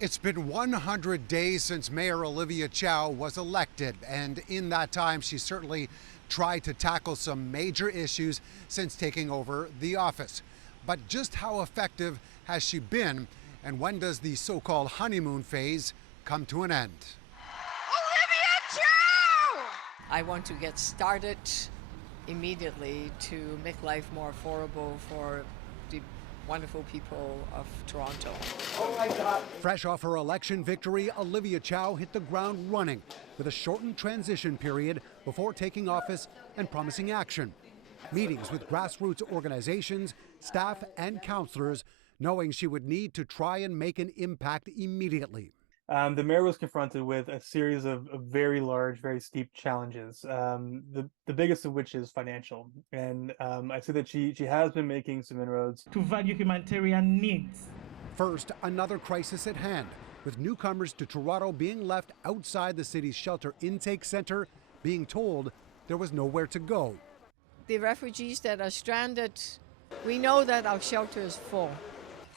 It's been 100 days since Mayor Olivia Chow was elected, and in that time, she certainly tried to tackle some major issues since taking over the office. But just how effective has she been, and when does the so-called honeymoon phase come to an end? Olivia Chow! I want to get started immediately to make life more affordable for the wonderful people of Toronto. Oh my God. Fresh off her election victory, Olivia Chow hit the ground running with a shortened transition period before taking office and promising action. Meetings with grassroots organizations, staff, and councillors, knowing she would need to try and make an impact immediately. The mayor was confronted with a series of very large, very steep challenges. The biggest of which is financial, and I say that she has been making some inroads to value humanitarian needs. First, another crisis at hand, with newcomers to Toronto being left outside the city's shelter intake center, being told there was nowhere to go. The refugees that are stranded, we know that our shelter is full.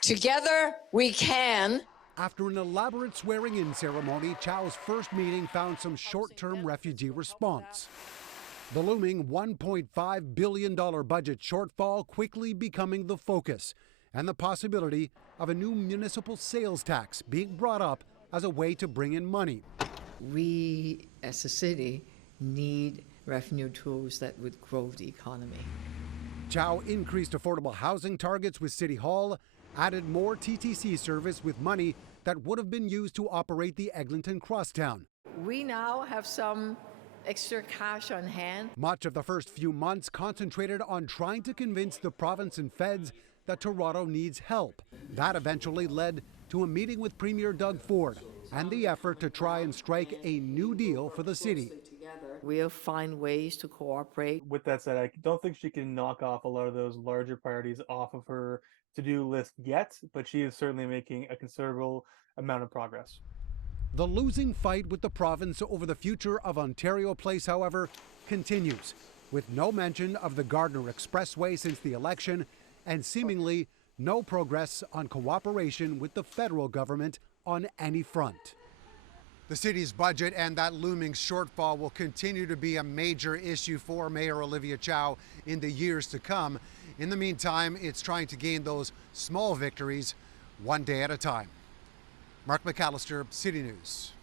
Together we can. After an elaborate swearing-in ceremony, Chow's first meeting found some short-term refugee response. The looming $1.5 billion budget shortfall quickly becoming the focus, and the possibility of a new municipal sales tax being brought up as a way to bring in money. We, as a city, need revenue tools that would grow the economy. Chow increased affordable housing targets with City Hall, added more TTC service with money that would have been used to operate the Eglinton Crosstown. We now have some extra cash on hand. Much of the first few months concentrated on trying to convince the province and feds that Toronto needs help. That eventually led to a meeting with Premier Doug Ford and the effort to try and strike a new deal for the city. We'll find ways to cooperate. With that said, I don't think she can knock off a lot of those larger priorities off of her to-do list yet, but she is certainly making a considerable amount of progress. The losing fight with the province over the future of Ontario Place, however, continues, with no mention of the Gardiner Expressway since the election and seemingly no progress on cooperation with the federal government on any front. The city's budget and that looming shortfall will continue to be a major issue for Mayor Olivia Chow in the years to come. In the meantime, it's trying to gain those small victories one day at a time. Mark McAllister, City News.